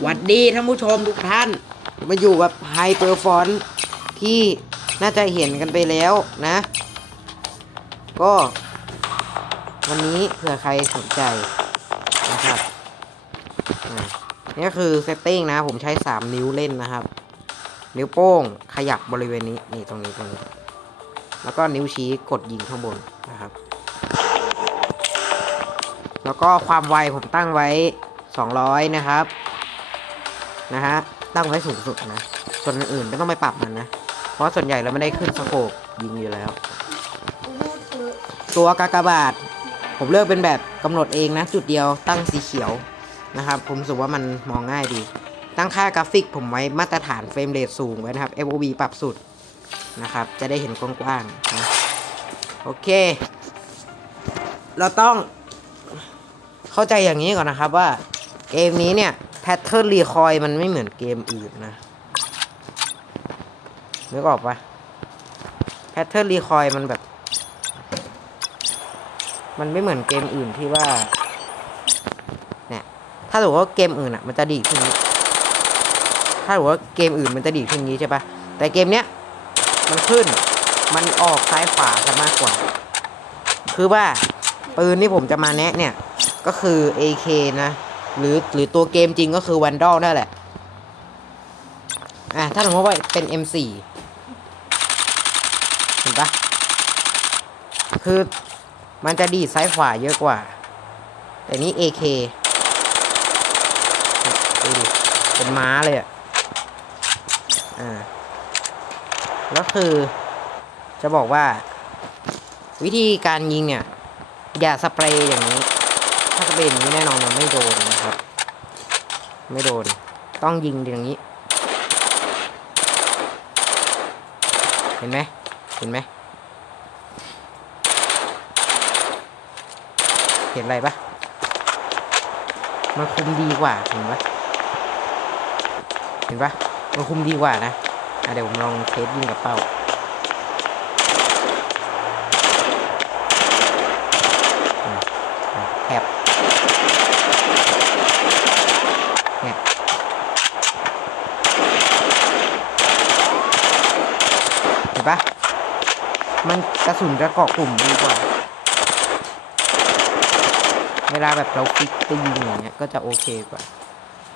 หวัดดีท่านผู้ชมทุกท่าน มาอยู่กับไฮเปอร์ฟอนที่น่าจะเห็นกันไปแล้วนะ ก็ วันนี้เผื่อใครสนใจนะครับนี่คือเซตติ้งนะ ผมใช้ 3 นิ้วเล่นนะครับ นิ้วโป้งขยับบริเวณนี้ นี่ตรงนี้ตรงนี้ แล้วก็นิ้วชี้กดยิงข้างบนนะครับ แล้วก็ความไวผมตั้งไว้ 200 นะครับ นะฮะ ตั้งไว้สูงสุดนะ ส่วนอื่นไม่ต้องไปปรับมันนะ เพราะส่วนใหญ่เราไม่ได้ขึ้นสโคปยิงอยู่แล้ว ตัวกากบาท ผมเลือกเป็นแบบกำหนดเองนะ จุดเดียวตั้งสีเขียวนะครับ ผมรู้สึกว่ามันมองง่ายดี ตั้งค่ากราฟิกผมไว้มาตรฐานเฟรมเรทสูงไว้นะครับ FOV ปรับสุดนะครับ จะได้เห็นกว้างๆนะโอเค เราต้องเข้าใจอย่างนี้ก่อนนะครับว่าเกมนี้เนี่ย แพทเทิร์นรีคอยมันไม่เหมือนเกมอื่นนะนึกออกปะแพทเทิร์นรีคอยมันแบบ มันไม่เหมือนเกมอื่นที่ว่าเนี่ยถ้าถือว่าเกมอื่นอะ มันจะดีขึ้นนี้ถ้าถือว่าเกมอื่นมันจะดีขึ้นนี้ใช่ปะแต่เกมเนี้ยมันขึ้น มันออกซ้ายขวาจะมากกว่า คือว่าปืนที่ผมจะมาแนะเนี่ย ก็คือ AK นะ หรือหรือตัวเกมจริงก็คือ Vandal นั่นแหละ อะ ถ้าสมมติว่าเป็น M4 เห็นปะคือมันจะดีซ้ายขวาเยอะกว่า แต่นี้ AK ดูดิเป็นม้าเลยอะ อ่า แล้วคือ จะบอกว่า วิธีการยิงเนี่ย อย่าสเปรย์อย่างนี้ ถ้าสเปรย์อย่างนี้แน่นอนมันไม่โดนนะครับ ไม่โดน ต้องยิงอย่างนี้ เห็นไหมเห็นไหมเห็นอะไรปะมันคุมดีกว่าเห็นปะเห็นปะมันคุมดีกว่านะะเดี๋ยวผมลองเทสยิงกับเป้า แถบเนี่ยเห็นปะมันกระสุนจะเกาะกลุ่มดีกว่า เวลาแบบเราฟิกไปยิงอย่างเงี้ยก็จะโอเคกว่า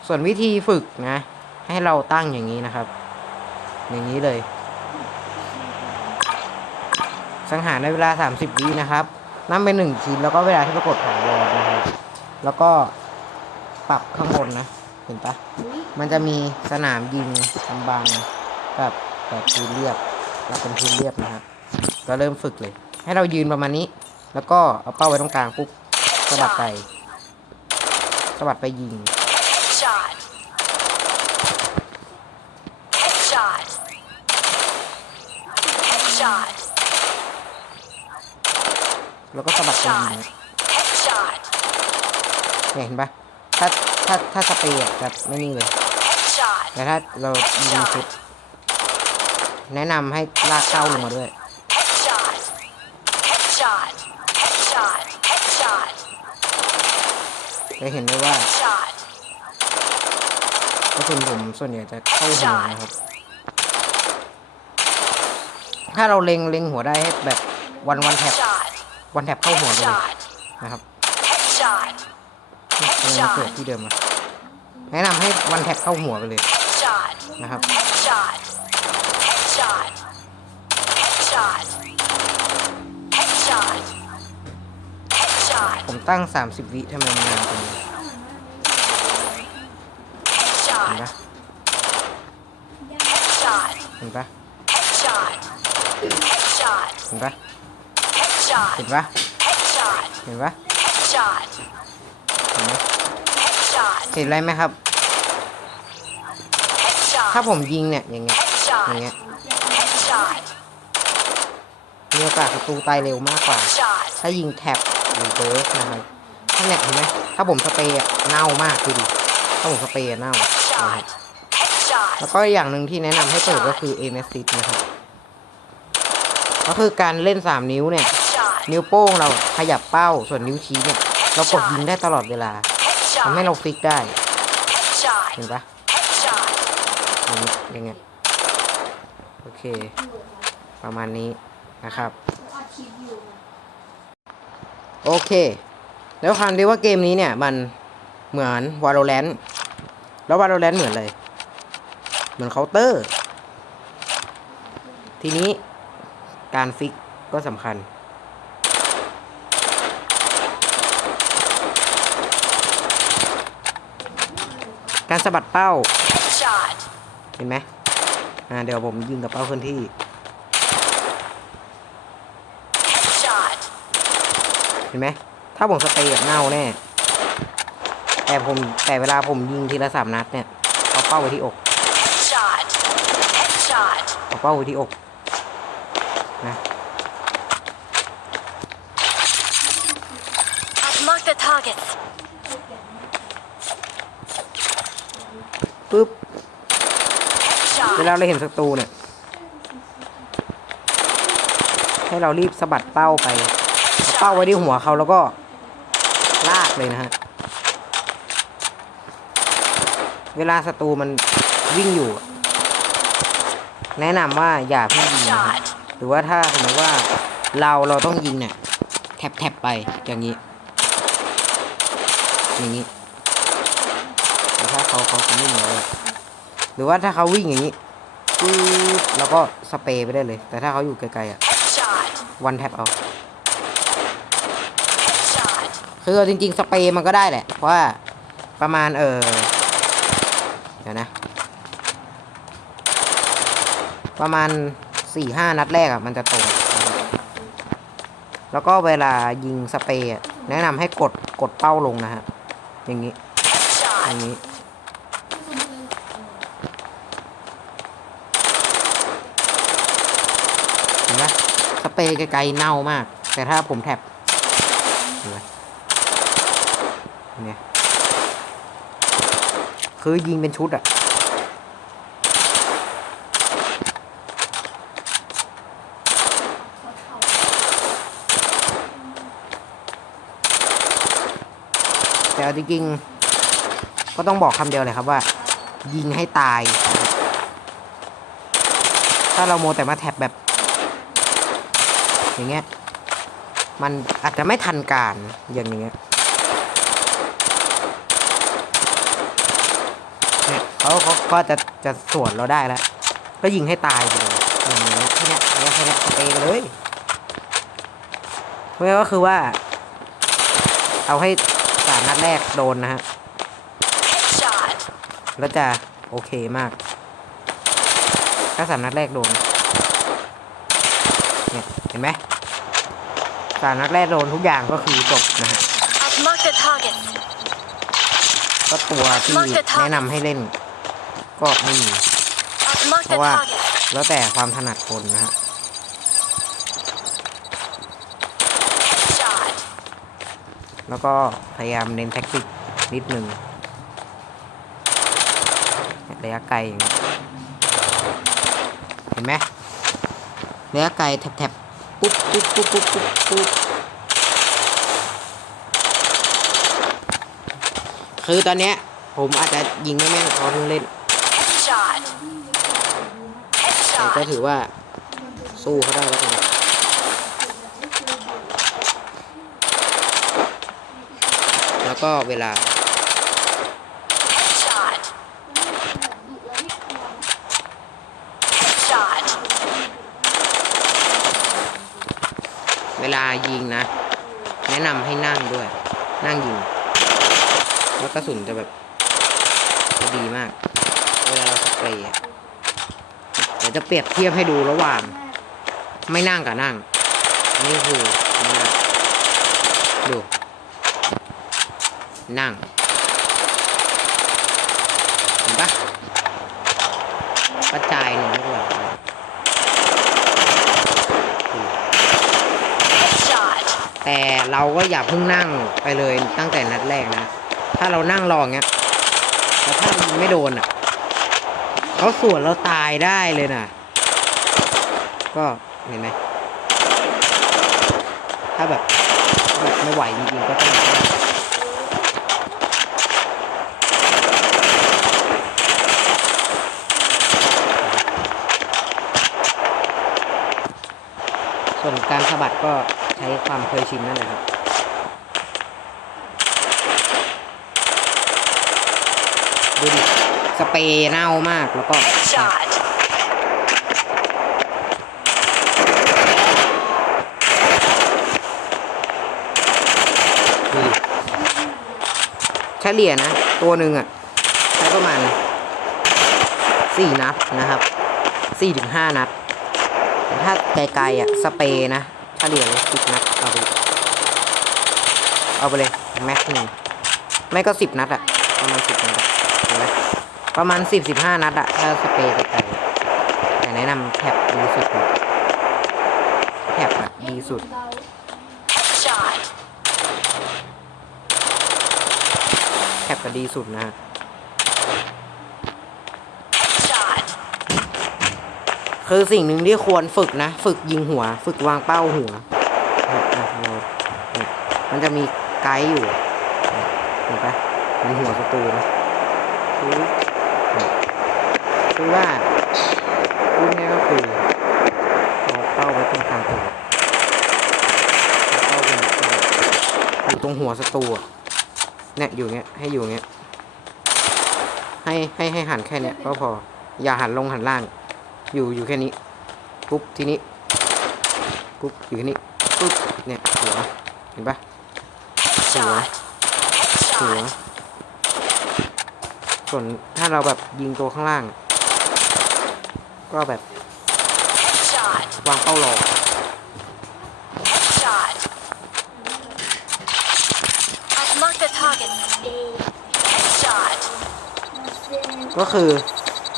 ส่วนวิธีฝึกนะ ให้เราตั้งอย่างนี้นะครับ อย่างนี้เลย สังหารในเวลา 30วินะครับนั่นเป็นหนึ่งชิ้นแล้วก็เวลาที่ปรากฏถาวรนะครับ แล้วก็ปรับข้างบนนะ เห็นปะมันจะมีสนามยิงกำบังกับแบบพื้นเรียบ แล้วเป็นพื้นเรียบนะครับก็เริ่มฝึกเลย ให้เรายืนประมาณนี้ แล้วก็เอาเป้าไว้ตรงกลางปุ๊บสะบัดไปสะบัดไปยิง Headshot. Headshot. Headshot. แล้วก็สะบัดไปยิง Shot. Headshot. เนี่ยเห็นปะถ้าถ้าถ้าสเปรย์อะแบบไม่นี่เลย Headshot. แต่ถ้าเรายิงชุด แนะนำให้ลากเต้าลงมาด้วย จะเห็นได้ว่ากระสุนผมส่วนใหญ่จะเข้าหัวนะครับ ถ้าเราเล็งเล็งหัวได้ให้แบบวันวันแท็บวันแท็บเข้าหัวเลยนะครับ Headshot. ยังมเกิดที่เดิมอะแนะนำให้วันแท็บเข้าหัวไปเลยนะครับ Headshot. Headshot. Headshot. Headshot. Headshot. ผมตั้ง 30 วิทำไมมันนานจังเลยเห็นปะ Headshot. เห็นปะ Headshot. เห็นปะ Headshot. เห็นปะ Headshot. เห็นปะ Headshot. เห็นไหม Headshot. เห็นอะไรไหมครับ Headshot. ถ้าผมยิงเนี่ยอย่างเงี้ย Headshot. อย่างเงี้ย Headshot. มีโอกาสศัตรูตายเร็วมากกว่า Headshot. ถ้ายิงแท็บหรือเบิร์สนะครับถ้าเนี่ยเห็นไหมถ้าผมสเปรย์อะเน่ามากคือดิถ้าผมสเปรย์อะเน่านะครับ Headshot. Headshot. แล้วก็อย่างหนึ่งที่แนะนำให้เปิดก็คือ a m s i s นะครับ ก็คือการเล่น 3 นิ้วเนี่ย Headshot. นิ้วโป้งเราขยับเป้าส่วนนิ้วชี้เนี่ย เรากดยิงได้ตลอดเวลาทำให้ Headshot. เราฟิกได้ Headshot. เห็นปะ Headshot. อย่างนี้อย่างเงี้ย โอเค ประมาณนี้นะครับ โอเค แล้วความที่ว่าเกมนี้เนี่ย มันเหมือน Valorant แล้ว Valorant เหมือนเลย เหมือนเคาน์เตอร์ ทีนี้การฟิกก็สำคัญการสะบัดเป้า เห็นไหม อ่าเดี๋ยวผมยิงกับเป้าเคลื่อนที่ Headshot. เห็นไหมถ้าผมสเปรย์แบบเน่าแน่แต่ผมแต่เวลาผมยิงทีละสามนัดเนี่ยเอาเป้าไว้ที่อก Headshot. Headshot. เอาเป้าไว้ที่อกนะ I've marked the targets. ปึ๊บ เว Headshot. ลาเราเห็นศัตรูเนี่ย ให้เรารีบสะบัดเป้าไป เป้าไว้ที่หัวเขาแล้วก็ลากเลยนะฮะ เวลาศัตรูมันวิ่งอยู่ แนะนำว่าอย่าเพิ่งยิงนะฮะหรือว่าถ้าสมมติว่าเราเราต้องยิงเนี่ยแท็บแท็บไปอย่างนี้ อย่างนี้แต่ถ้าเขาเขาเขาวิ่งเลยหรือว่าถ้าเขาวิ่งอย่างนี้ ปึ๊บแล้วก็สเปรย์ไปได้เลย แต่ถ้าเขาอยู่ไกลๆอะ Headshot. วันแท็บเอา Headshot. คือเอาจริงๆ สเปรย์มันก็ได้แหละ เพราะว่าประมาณเออเดี๋ยวนะ ประมาณสี่ห้านัดแรกอะมันจะตรง แล้วก็เวลายิงสเปรย์อะแนะนำให้กดกดเป้าลงนะฮะ อย่างนี้อ Headshot. ย่างนี้ เห็นไหมส เปรย์ไกลๆเน่ามาก แต่ถ้าผมแท็บเห็นไหมเนี่ยคือยิงเป็นชุดอะแต่จริงๆก็ต้องบอกคำเดียวเลยครับว่า ยิงให้ตาย ถ้าเราโมแต่มาแท็บแบบ อย่างเงี้ย มันอาจจะไม่ทันการอย่างเงี้ยเนี่ยเขาเขาก็จะจะสวนเราได้แล้ว ก็ยิงให้ตายไปเลยอย่างเงี้ยแค่เนี้ยแค่เนี้ยเนี้ยเปรย์ไปเลยเมื่อก็คือว่า เอาให้สามนัดแรกโดนนะฮะ แล้วจะโอเคมาก ถ้าสามนัดแรกโดน ห็นไหมสามนัดแรกโดนทุกอย่างก็คือจบนะฮะ I've marked the targets. ก็ตัวที่แนะนำให้เล่น ก็ไม่มี I've marked the Wow. targets. แล้วแต่ความถนัดคนนะฮะ Headshot. แล้วก็พยายามเน้นแท็กติกนิดนึงระยะไกลอย่างเงี้ยเห็นไหมระยะไกลแถบๆ ปุ๊บปุ๊บปุ๊บปุ๊บปุ๊บปุ๊บคือตอนเนี้ยผมอาจจะยิงไม่แม่นเขาเพิ่งเล่น Headshot. แต่ก็ Headshot. ถือว่าสู้เขาได้แล้วกันแล้วก็เวลา Headshot. Headshot. เวลายิงนะ แนะนำให้นั่งด้วย นั่งยิงแล้วกระสุนจะแบบจะดีมาก เวลาเราสเปรย์อะเดี๋ยวจะเปรียบเทียบให้ดูระหว่าง ไม่นั่งกับนั่ง นี่คือนั่งดู นั่ง แต่เราก็อย่าเพิ่งนั่งไปเลยตั้งแต่นัดแรกนะ ถ้าเรานั่งรองเงี้ยแต่ถ้ายิงไม่โดนอะเขาสวนเราตายได้เลยนะก็เห็นไหมถ้าแบบแบบไม่ไหวจริงๆก็ต้องส่วนการสะบัดก็ ใช้ความเคยชินนั่นแหละครับดูดิสเปรย์เน่ามากแล้วก็ Headshot. ดูดิเฉลี่ยนะ ตัวหนึ่งอะใช้ประมาณสี่นัดนะครับสี่ถึงห้านัด แต่ถ้าไกลๆอะ สเปรย์นะ เฉลี่ยเลยสิบนัดเอาไปเอาไปเลยแม็กหนึ่งไม่ก็สิบนัดอะประมาณสิบนัดอะเห็นไหมประมาณสิบสิบห้านัดอะถ้าสเปรย์ไกลๆแต่แนะนำแท็บดีสุดเลยแท็บอะดีสุด Headshot. แท็บก็ดีสุดนะฮะ Headshot. คือสิ่งหนึ่งที่ควรฝึกนะ ฝึกยิงหัว ฝึกวางเป้าหัว มันจะมีไกด์อยู่เห็นปะมันหัวศัตรูนะคือเนี่ยคือว่าพูดง่ก็คือเอาเป้าไว้ตรงกลางตัวเอาเป้าไว้อยู่ตรงหัวศัตรูเนี่ยอยู่เงี้ยให้อยู่เงี้ยให้ให้ให้หันแค่เนี้ยก็พอ อย่าหันลงหันล่าง อยู่อยู่แค่นี้ปุ๊บทีนี้ปุ๊บอยู่แค่นี้ปุ๊บเนี่ยหัวเห็นปะ Headshot. หัว Headshot. ส่วนถ้าเราแบบยิงตัวข้างล่าง ก็แบบ Headshot. วางเป้ารอ Headshot. I've marked the target. Headshot. ก็คือ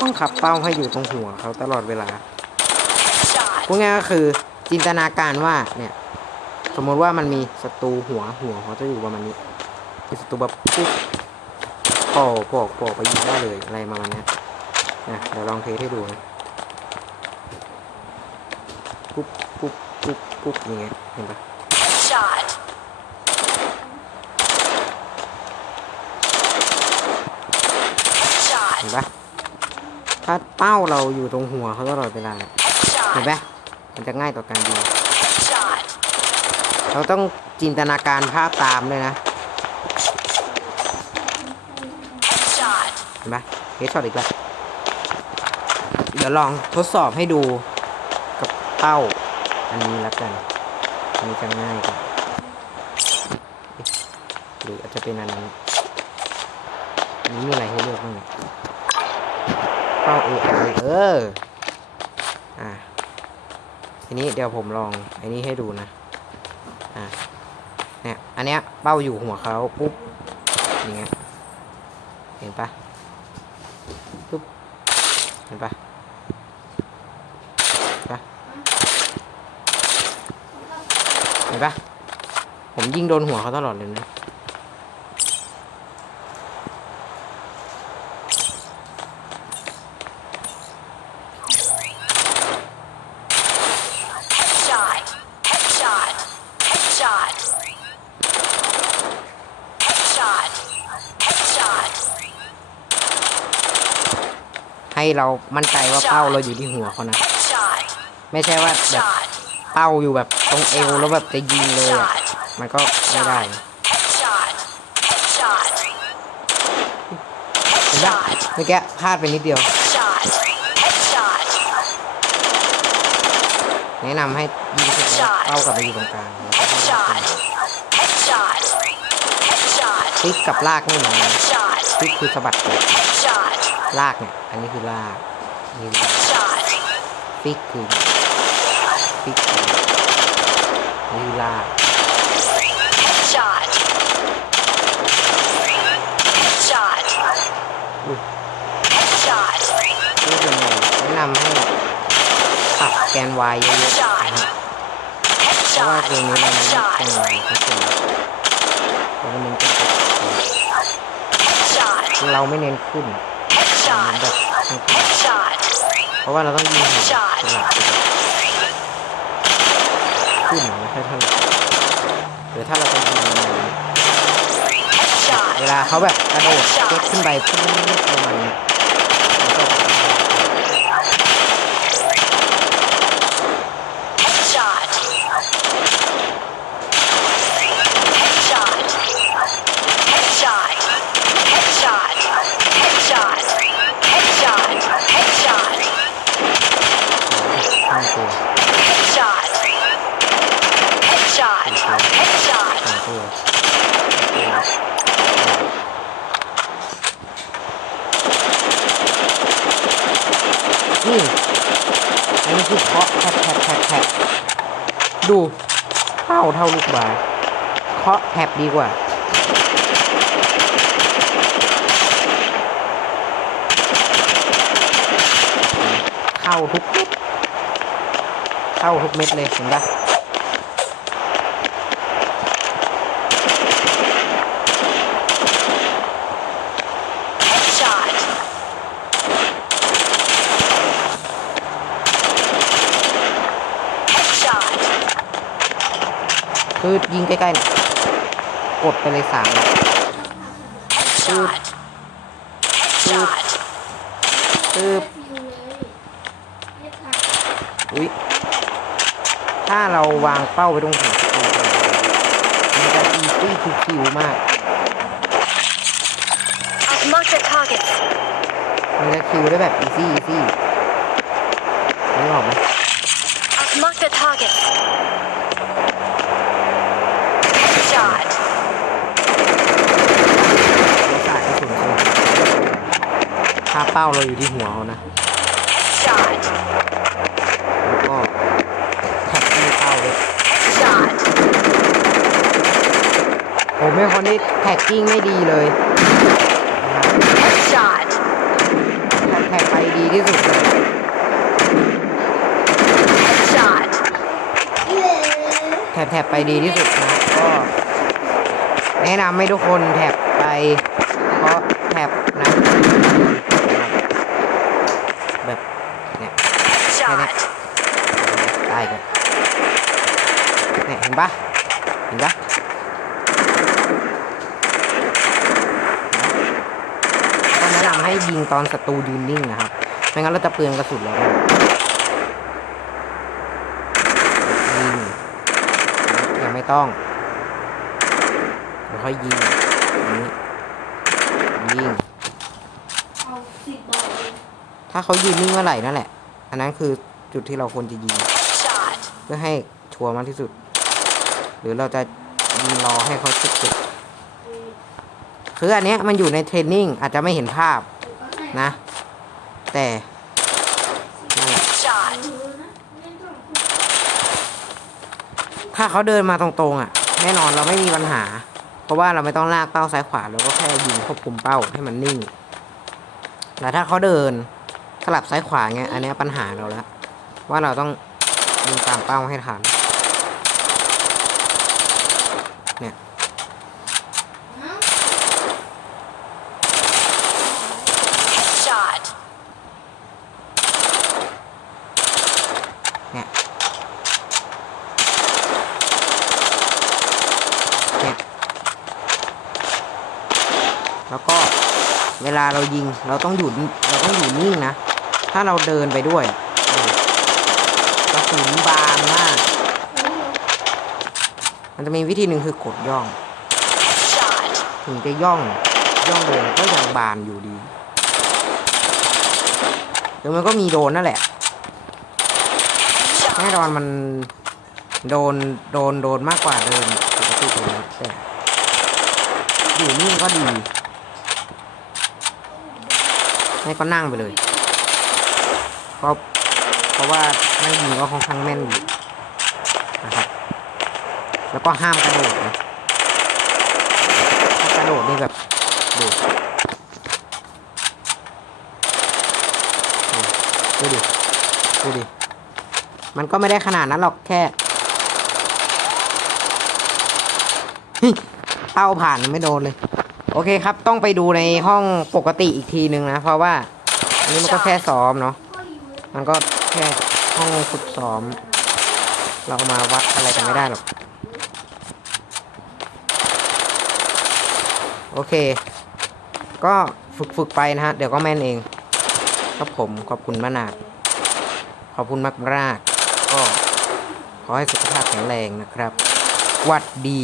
ต้องขับเป้าให้อยู่ตรงหัวเขาตลอดเวลา Headshot. พูดง่ายก็คือจินตนาการว่าเนี่ยสมมติว่ามันมีศัตรูหัวหัวเขาจะอยู่ประมาณนี้มีศัตรูแบบปุ๊บปอกปอกปอกไปยิงได้เลยอะไรประมาณเนี้ยนะเดี๋ยวลองเทสให้ดูนะปุ๊บปุ๊บปุ๊บปุ๊บอย่างเงี้ยเห็นปะ Headshot. เห็นปะ ถ้าเป้าเราอยู่ตรงหัวเขาตลอดเวลาเห็น Headshot. ปะมันจะง่ายต่อการยิง Headshot. เราต้องจินตนาการภาพตามเลยนะ Headshot. เห็นปะเฮดช็อตอีกแล้วเดี๋ยวลองทดสอบให้ดูกับเป้า อันนี้แล้วกันอันนี้จะง่ายกว่าเอ๊ะหรืออาจจะเป็นอันนั้นอันนี้มีอะไรให้เลือกบ้างเนี่ยเป้า AI เออ อะทีนี้เดี๋ยวผมลองไอ้นี้ให้ดูนะ อะ เนี่ย อันเนี้ยเป้าอยู่หัวเขาปุ๊บ อย่างเงี้ย เห็นปะปุ๊บ เห็นปะเห็นปะเห็นปะผมยิงโดนหัวเขาตลอดเลยนะ Headshot. Headshot. Headshot. Headshot. Headshot. ให้ เรามั่นใจว่าเป้าเราอยู่ที่หัวเขานะ Headshot. ไม่ใช่ว่าแบบ Headshot. เป้าอยู่แบบตรงเอวแล้วแบบจะยิงเลยอะมันก็ไม่ได้ Headshot. Headshot. เห็นปะ Headshot. เมื่อกี้พลาดไปนิดเดียว Headshot. Headshot. แนะนำให้ยิงเสร็จแล้วเป้ากลับไปอยู่ตรงกลางแล้วก็ค่อย Headshot. Headshot. คลิกกับลากนี่เหมือนกัน Headshot. คลิกคือสะบัดตัว Headshot. ลากเนี่ย อันนี้คือลากนี่คือลากฟิกคือฟิกคือนี่คือลากอุ้ยนี่เป็นไงแนะนำให้ปรับแกน y เยอะๆนะฮะเพราะว่าเกมนี้เราเน้นแกน Headshot. y ก็คือเราเน้นจะ Headshot. เราไม่เน้นขึ้น เน้น Headshot. แบบข้างขึ้น Headshot. เพราะว่าเราต้องยิงหัว Headshot. เป็นหลักขึ้นไม่ค่อยเท่าไหร่หรือถ้าเราจะยิงเวลาเขาแบบกระโดดขึ้นไปขึ้นประมาณนี้แล้วก็ Headshot. นี่อันนี้คือเคาะแทบแทบแทบแทบดูเท่าเท่า ลูกบาศเคาะแทบดีกว่า เข้าทุกเม็ดเข้าทุกเม็ดเลยเห็นปะ Headshot. Headshot. คือ ยิงใกล้ๆเนี่ยกดไปเลยสามนัด Headshot. Headshot. คืออุ๊ยถ้าเราวางเป้าไปตรงหัวสกิลมันจะอีซี่ทูคิวมาก I've marked the target. มันจะคิวได้แบบอีซี่อีซี่นึกออกไหม I've marked the target. Headshot. เราสาดกระสุนเลยถ้าเป้าเราอยู่ที่หัวเขานะแล้วก็แท็บที่เป้าเลยผมเป็นคนที่แท็กกิ้งไม่ดีเลยนะครับแท็กไปดีที่สุดเลยแท็บแท็บไปดีที่สุดนะก็แนะนำให้ทุกคนแท็บไปเพราะแท็บนะแบบเนี่ย Headshot. ได้กันเนี่ยเห็นปะเห็นปะก็แนะนำให้ยิงตอนศัตรูยืนนิ่งนะครับ ไม่งั้นเราจะเปลืองกระสุนแล้วนะยิงยังไม่ต้องเดี๋ยวค่อยยิงอันนี้ยิงเอาสิบบาทเลยถ้าเขายืนนิ่งเมื่อไหร่นั่นแหละ อันนั้นคือจุดที่เราควรจะยิง Headshot. เพื่อให้ชัวร์มากที่สุด หรือเราจะรอให้เขาจุดจุดคืออันเนี้ยมันอยู่ในเทรนนิ่งอาจจะไม่เห็นภาพนะ แต่นั่นแหละ Headshot. ถ้าเขาเดินมาตรงๆอะ แน่นอนเราไม่มีปัญหา เพราะว่าเราไม่ต้องลากเป้าซ้ายขวาเราก็แค่ยิงควบคุมเป้าให้มันนิ่งแต่ถ้าเขาเดินส ลับซ้ายขวาเงี้ยอันเนี้ยปัญหาเราแล้ว ว่าเราต้องยิงตามเป้าให้ทันเนี่ย Headshot. เนี่ยเนี่ยแล้วก็เวลาเรายิงเราต้องอยู่นิ่งเราต้องอยู่นิ่งนะ ถ้าเราเดินไปด้วยกระสุนบานมาก มันจะมีวิธีหนึ่งคือกดย่อง ถึงจะย่อง ย่องเดินก็ยังบานอยู่ดีเดี๋ยวมันก็มีโดนนั่นแหละ แน่นอนมันโดนโดนโดนมากกว่าเดินปกติเลยนะแต่อยู่นิ่ก็ดีให้ก็นั่งไปเลย เพราะเพราะว่านั่งยิงก็ค่อนข้างแม่นอยู่นะครับ แล้วก็ห้ามกระโดดนะถ้ากระโดดนี่แบบดูดูดิดูดิมันก็ไม่ได้ขนาดนั้นหรอกแค่เป้าผ่านไม่โดนเลย โอเคครับต้องไปดูในห้องปกติอีกทีนึงนะ เพราะว่า อันนี้มันก็แค่ซ้อมเนาะ มันก็แค่ห้องฝึกซ้อม เราเอามาวัดอะไรกันไม่ได้หรอก โอเค ก็ฝึกฝึกไปนะฮะ เดี๋ยวก็แม่นเอง ครับผมขอบคุณมากนาขอบคุณมากมากก็ขอให้สุขภาพแข็งแรงนะครับ วัดดี